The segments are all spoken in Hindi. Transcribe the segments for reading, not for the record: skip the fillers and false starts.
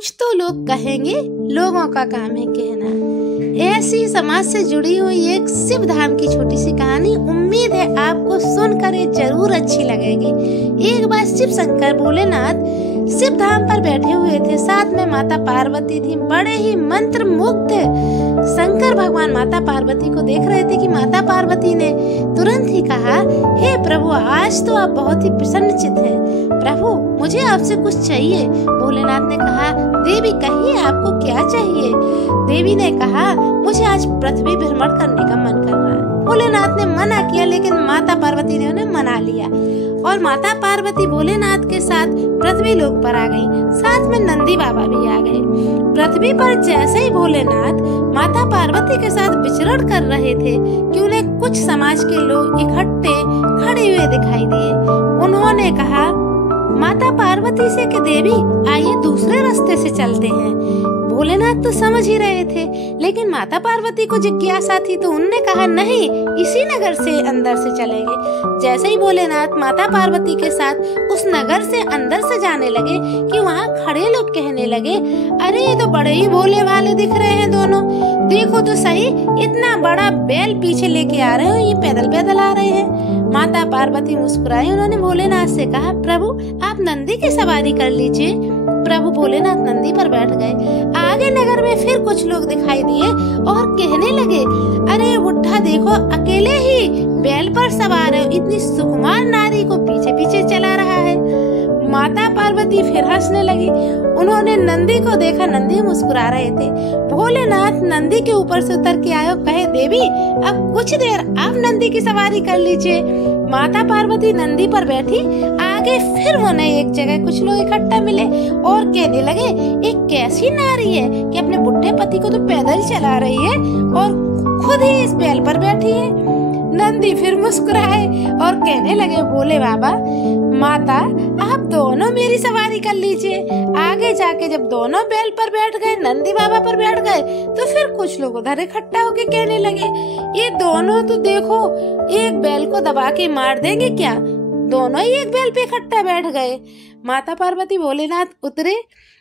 कुछ तो लोग कहेंगे, लोगों का काम है कहना। ऐसी समाज से जुड़ी हुई एक शिव धाम की छोटी सी कहानी, उम्मीद है आपको सुनकर ये जरूर अच्छी लगेगी। एक बार शिव शंकर भोलेनाथ शिव धाम पर बैठे हुए थे, साथ में माता पार्वती थी। बड़े ही मंत्र मुग्ध शंकर भगवान माता पार्वती को देख रहे थे कि माता पार्वती ने तुरंत ही कहा, हे प्रभु, आज तो आप बहुत ही प्रसन्नचित्त हैं। प्रभु, मुझे आपसे कुछ चाहिए। भोलेनाथ ने कहा, देवी कहिए, आपको क्या चाहिए? देवी ने कहा, मुझे आज पृथ्वी भ्रमण करने का मन कर रहा है। भोलेनाथ ने मना किया, लेकिन माता पार्वती ने उन्हें मना लिया और माता पार्वती भोलेनाथ के साथ पृथ्वी लोक पर आ गई। साथ में नंदी बाबा भी आ गए। पृथ्वी पर जैसे ही भोलेनाथ माता पार्वती के साथ विचरण कर रहे थे कि उन्हें कुछ समाज के लोग इकट्ठे खड़े हुए दिखाई दिए। उन्होंने कहा माता पार्वती से कि देवी आइए दूसरे रास्ते से चलते हैं। भोलेनाथ तो समझ ही रहे थे, लेकिन माता पार्वती को जिज्ञासा थी तो उनने कहा, नहीं, इसी नगर से अंदर से चलेंगे। जैसे ही भोलेनाथ माता पार्वती के साथ उस नगर से अंदर से जाने लगे कि वहाँ खड़े लोग कहने लगे, अरे ये तो बड़े ही भोले भाले दिख रहे हैं दोनों, देखो तो सही, इतना बड़ा बैल पीछे लेके आ रहे हो, ये पैदल पैदल आ रहे हैं। माता पार्वती मुस्कुराई। उन्होंने भोलेनाथ से कहा, प्रभु आप नंदी की सवारी कर लीजिए। प्रभु भोलेनाथ नंदी पर बैठ गए। आगे नगर में फिर कुछ लोग दिखाई दिए और कहने लगे, अरे बुढ़ा देखो, अकेले ही बैल पर सवार है, इतनी सुकुमार नारी को पीछे पीछे चला रहा है। माता पार्वती फिर हंसने लगी। उन्होंने नंदी को देखा, नंदी मुस्कुरा रहे थे। भोलेनाथ नंदी के ऊपर से उतर के आए, कहे, देवी अब कुछ देर आप नंदी की सवारी कर लीजिए। माता पार्वती नंदी पर बैठी। आगे फिर उन्हें एक जगह कुछ लोग इकट्ठा मिले और कहने लगे, एक कैसी नारी है कि अपने बुढ़े पति को तो पैदल चला रही है और खुद ही इस बैल पर बैठी है। नंदी फिर मुस्कुराए और कहने लगे, भोले बाबा, माता आप दोनों मेरी सवारी कर लीजिए। आगे जाके जब दोनों बैल पर बैठ गए, नंदी बाबा पर बैठ गए, तो फिर कुछ लोग उधर इकट्ठा होके कहने लगे, ये दोनों तो देखो, एक बैल को दबा के मार देंगे क्या? दोनों ही एक बैल पे इकट्ठा बैठ गए। माता पार्वती भोलेनाथ उतरे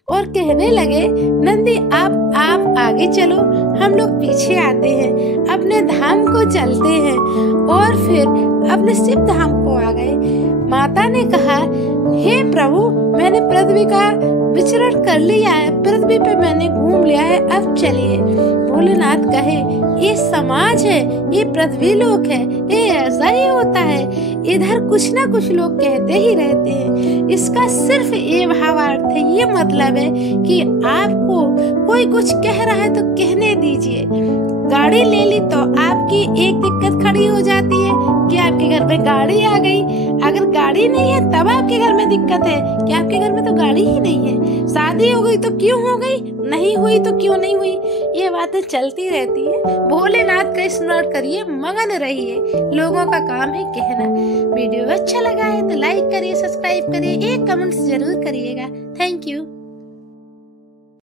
और कहने लगे, नंदी आप आगे चलो, हम लोग पीछे आते हैं, अपने धाम को चलते हैं। और फिर अपने शिव धाम को आ गए। माता ने कहा, हे प्रभु, मैंने पृथ्वी का विचरण कर लिया है, पृथ्वी पे मैंने घूम लिया है, अब चलिए। भोलेनाथ कहे, ये समाज है, ये पृथ्वी लोक है, ये ऐसा ही होता है, इधर कुछ ना कुछ लोग कहते ही रहते हैं। इसका सिर्फ ये भावार्थ है, ये मतलब है कि आपको कोई कुछ कह रहा है तो कहने दीजिए। गाड़ी ले ली तो आपकी एक दिक्कत खड़ी हो जाती है कि आपके घर में गाड़ी आ गई। अगर गाड़ी नहीं है तब आपके घर में दिक्कत है कि आपके घर में तो गाड़ी ही नहीं है। शादी हो गई तो क्यों हो गई, नहीं हुई तो क्यों नहीं हुई, ये बातें चलती रहती है। भोलेनाथ का स्मरण करिए, मगन रहिए, लोगों का काम है कहना। वीडियो अच्छा लगा है तो लाइक करिए, सब्सक्राइब करिए, एक कमेंट जरूर करिएगा। Thank you.